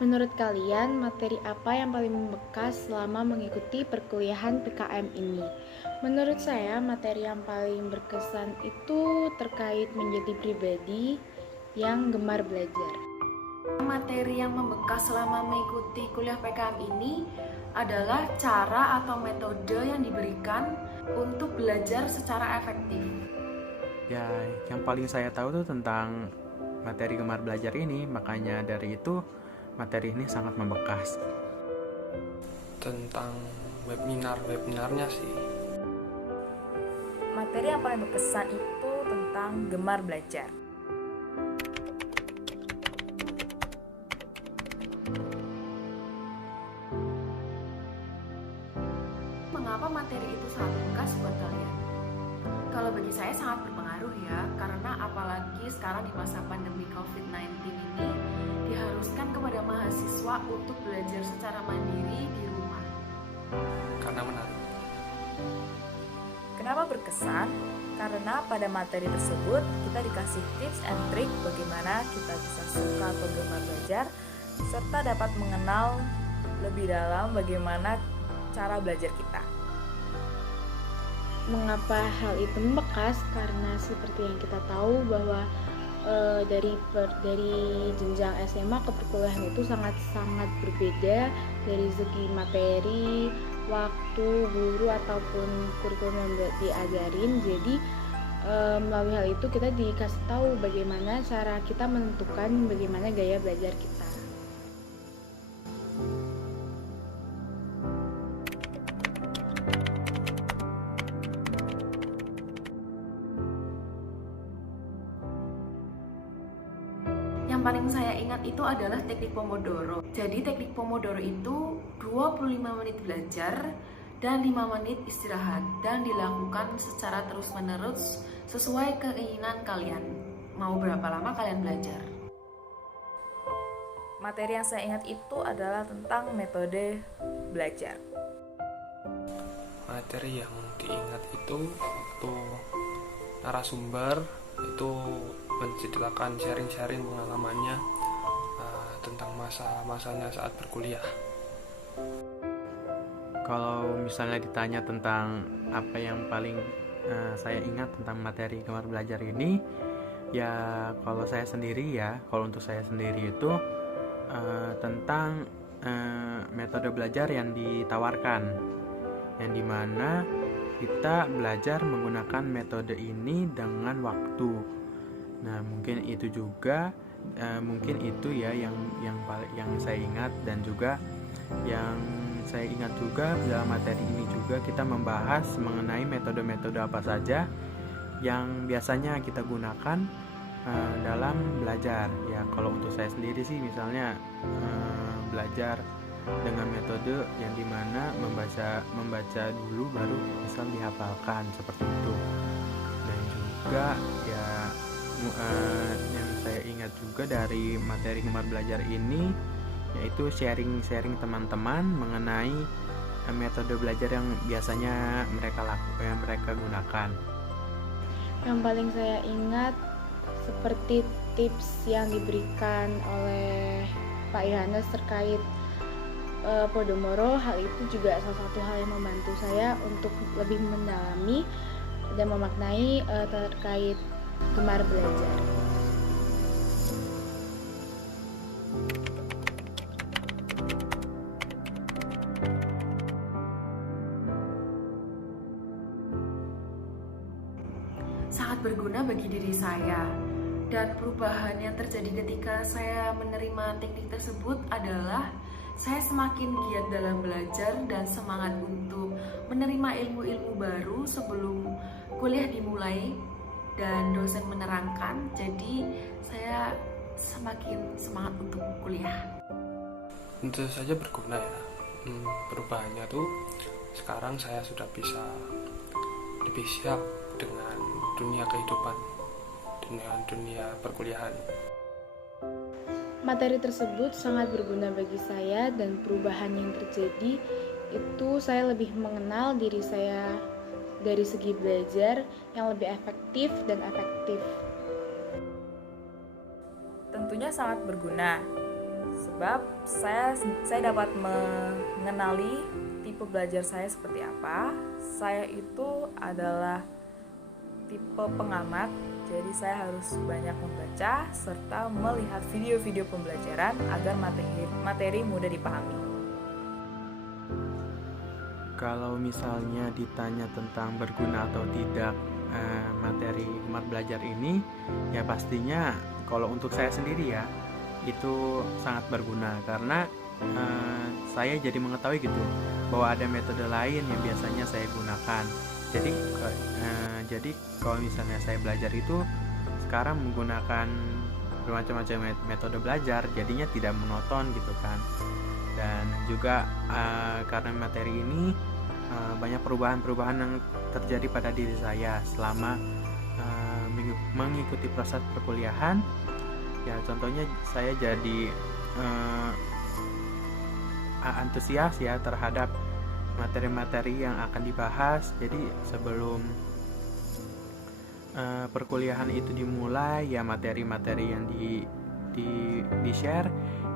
Menurut kalian, materi apa yang paling membekas selama mengikuti perkuliahan PKM ini? Menurut saya, materi yang paling berkesan itu terkait menjadi pribadi yang gemar belajar. Materi yang membekas selama mengikuti kuliah PKM ini adalah cara atau metode yang diberikan untuk belajar secara efektif. Ya, yang paling saya tahu tuh tentang materi gemar belajar ini, makanya dari itu materi ini sangat membekas. Tentang webinar-webinarnya sih. Materi yang paling berkesan itu tentang gemar belajar. Mengapa materi itu sangat membekas buat kalian? Kalau bagi saya sangat berpengaruh ya, karena apalagi sekarang di masa pandemi COVID-19 ini diharuskan kepada mahasiswa untuk belajar secara mandiri di rumah. Karena menarik. Kenapa berkesan? Karena pada materi tersebut kita dikasih tips and trick bagaimana kita bisa suka atau gemar belajar, serta dapat mengenal lebih dalam bagaimana cara belajar kita. Mengapa hal itu membekas? Karena seperti yang kita tahu bahwa dari jenjang SMA ke perkuliahan itu sangat-sangat berbeda dari segi materi, waktu, guru ataupun kurikulum yang diajarin. Jadi melalui hal itu kita dikasih tahu bagaimana cara kita menentukan bagaimana gaya belajar kita. Yang paling saya ingat itu adalah teknik Pomodoro. Jadi teknik Pomodoro itu 25 menit belajar dan 5 menit istirahat, dan dilakukan secara terus-menerus sesuai keinginan kalian. Mau berapa lama kalian belajar? Materi yang saya ingat itu adalah tentang metode belajar. Materi yang diingat itu waktu narasumber itu menceritakan sharing-sharing pengalamannya tentang masa-masanya saat berkuliah. Kalau misalnya ditanya tentang apa yang paling saya ingat tentang materi gemar belajar ini, ya kalau saya sendiri kalau untuk saya sendiri itu tentang metode belajar yang ditawarkan, yang dimana kita belajar menggunakan metode ini dengan waktu. Nah, mungkin itu juga yang saya ingat, dan juga yang saya ingat juga dalam materi ini juga kita membahas mengenai metode-metode apa saja yang biasanya kita gunakan dalam belajar. Ya, kalau untuk saya sendiri sih misalnya belajar dengan metode yang dimana membaca dulu baru bisa dihafalkan seperti itu. Dan juga yang saya ingat juga dari materi gemar belajar ini yaitu sharing teman-teman mengenai metode belajar yang biasanya mereka gunakan. Yang paling saya ingat seperti tips yang diberikan oleh Pak Yohanes terkait Pomodoro. Hal itu juga salah satu hal yang membantu saya untuk lebih mendalami dan memaknai terkait gemar belajar. Sangat berguna bagi diri saya, dan perubahan yang terjadi ketika saya menerima teknik tersebut adalah saya semakin giat dalam belajar dan semangat untuk menerima ilmu-ilmu baru sebelum kuliah dimulai dan dosen menerangkan. Jadi saya semakin semangat untuk kuliah. Tentu saja berguna ya. Perubahannya tuh sekarang saya sudah bisa lebih siap dengan dunia kehidupan, dengan dunia perkuliahan. Materi tersebut sangat berguna bagi saya, dan perubahan yang terjadi itu saya lebih mengenal diri saya dari segi belajar yang lebih efektif dan efektif. Tentunya sangat berguna. Sebab saya dapat mengenali tipe belajar saya seperti apa. Saya itu adalah tipe pengamat, jadi saya harus banyak membaca serta melihat video-video pembelajaran agar materi mudah dipahami. Kalau misalnya ditanya tentang berguna atau tidak materi Gemar Belajar ini, ya pastinya kalau untuk saya sendiri ya itu sangat berguna, karena saya jadi mengetahui gitu bahwa ada metode lain yang biasanya saya gunakan. Jadi kalau misalnya saya belajar itu sekarang menggunakan bermacam-macam metode belajar, jadinya tidak monoton gitu kan. Dan juga karena materi ini banyak perubahan-perubahan yang terjadi pada diri saya selama mengikuti proses perkuliahan. Ya contohnya saya jadi antusias ya terhadap materi-materi yang akan dibahas. Jadi sebelum perkuliahan itu dimulai, ya materi-materi yang di share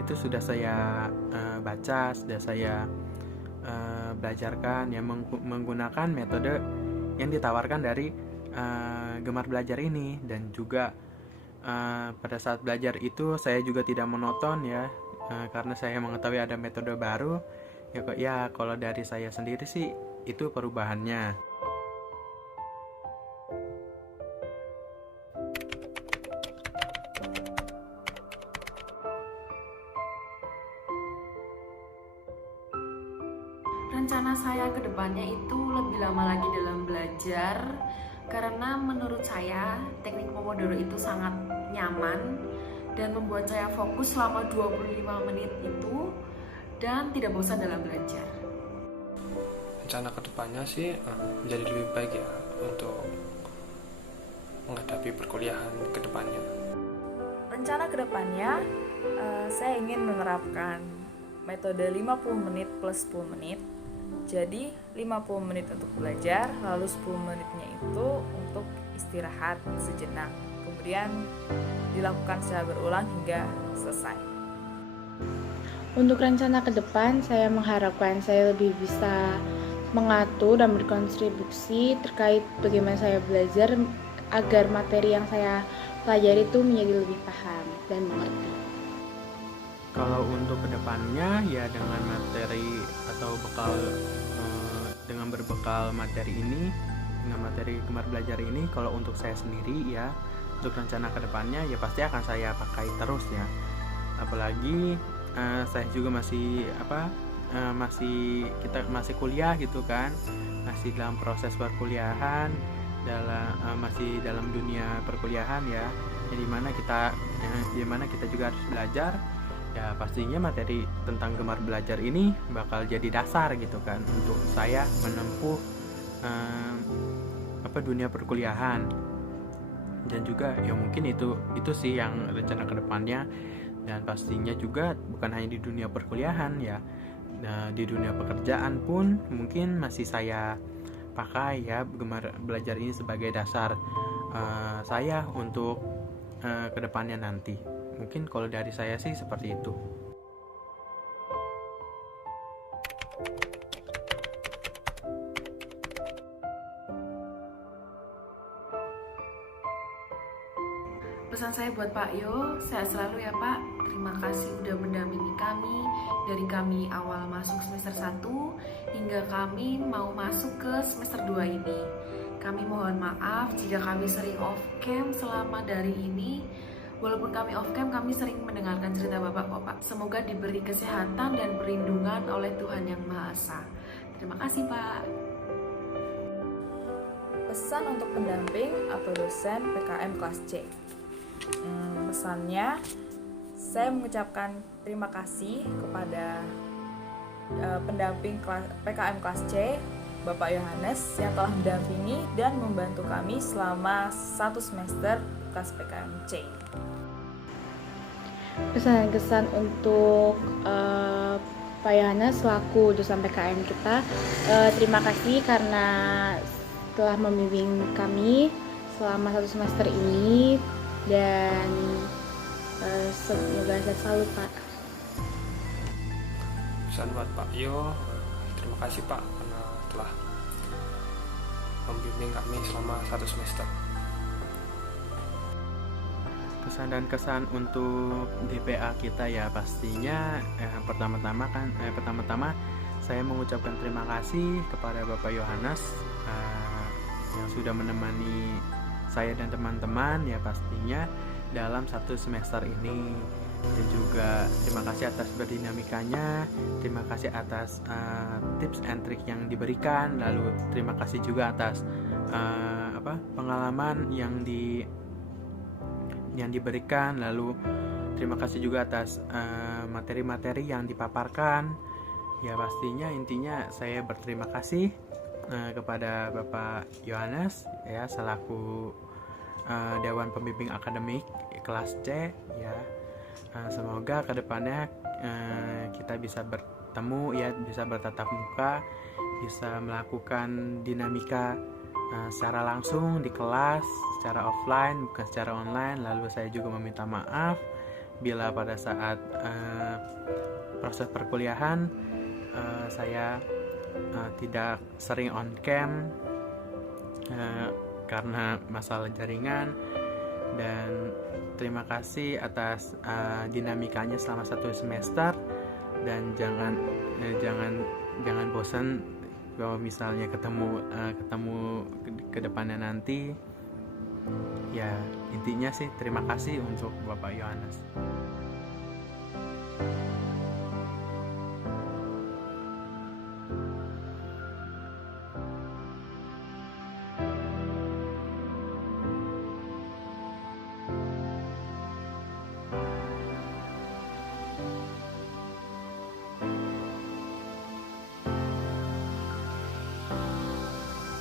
itu sudah saya baca, sudah saya belajarkan, ya menggunakan metode yang ditawarkan dari Gemar Belajar ini. Dan juga pada saat belajar itu saya juga tidak monoton ya, karena saya mengetahui ada metode baru. Ya kalau dari saya sendiri sih itu perubahannya. Rencana saya ke depannya itu lebih lama lagi dalam belajar, karena menurut saya teknik Pomodoro itu sangat nyaman dan membuat saya fokus selama 25 menit itu dan tidak bosan dalam belajar. Rencana kedepannya sih menjadi lebih baik ya untuk menghadapi perkuliahan kedepannya. Rencana kedepannya, saya ingin menerapkan metode 50 menit plus 10 menit. Jadi 50 menit untuk belajar, lalu 10 menitnya itu untuk istirahat sejenak. Kemudian dilakukan secara berulang hingga selesai. Untuk rencana ke depan, saya mengharapkan saya lebih bisa mengatur dan berkontribusi terkait bagaimana saya belajar agar materi yang saya pelajari itu menjadi lebih paham dan mengerti. Kalau untuk kedepannya ya dengan materi atau dengan berbekal materi ini, dengan materi Gemar Belajar ini, kalau untuk saya sendiri ya untuk rencana kedepannya ya pasti akan saya pakai terus ya. Apalagi saya juga masih kuliah gitu kan, masih dalam proses perkuliahan, masih dalam dunia perkuliahan ya, di mana kita juga harus belajar. Ya pastinya materi tentang Gemar Belajar ini bakal jadi dasar gitu kan untuk saya menempuh dunia perkuliahan. Dan juga ya mungkin itu sih yang rencana kedepannya. Dan pastinya juga bukan hanya di dunia perkuliahan ya, di dunia pekerjaan pun mungkin masih saya pakai ya Gemar Belajar ini sebagai dasar saya untuk kedepannya nanti. Mungkin kalau dari saya sih seperti itu. Pesan saya buat Pak Yo, sehat selalu ya Pak. Terima kasih udah mendampingi kami dari kami awal masuk semester 1 hingga kami mau masuk ke semester 2 ini. Kami mohon maaf jika kami sering off cam selama dari ini. Walaupun kami off cam, kami sering mendengarkan cerita Bapak kok Pak. Semoga diberi kesehatan dan perlindungan oleh Tuhan Yang Maha Esa. Terima kasih Pak. Pesan untuk pendamping atau dosen PKM kelas C. Pesannya, saya mengucapkan terima kasih kepada pendamping PKM kelas C, Bapak Yohanes, yang telah mendampingi dan membantu kami selama 1 semester kelas PKM C. Kesan-kesan untuk Pak Yohanes selaku dosen PKM kita, terima kasih karena telah membimbing kami selama 1 semester ini, dan semoga sehat selalu Pak. pesan buat Pak Yo, terima kasih Pak karena telah membimbing kami selama 1 semester. Pesan dan kesan untuk DPA kita ya pastinya pertama-tama saya mengucapkan terima kasih kepada Bapak Yohanes yang sudah menemani saya dan teman-teman ya pastinya dalam 1 semester ini, dan juga terima kasih atas berdinamikanya, terima kasih atas tips and trik yang diberikan, lalu terima kasih juga atas pengalaman yang diberikan, lalu terima kasih juga atas materi-materi yang dipaparkan. Ya pastinya intinya saya berterima kasih kepada Bapak Yohanes ya selaku Dewan Pembimbing Akademik kelas C ya. Semoga kedepannya kita bisa bertemu ya, bisa bertatap muka, bisa melakukan dinamika secara langsung di kelas, secara offline bukan secara online. Lalu saya juga meminta maaf bila pada saat proses perkuliahan saya tidak sering on cam karena masalah jaringan, dan terima kasih atas dinamikanya selama 1 semester, dan jangan bosan kalau misalnya ketemu ke depannya nanti ya. Intinya sih terima kasih untuk Bapak Yohanes.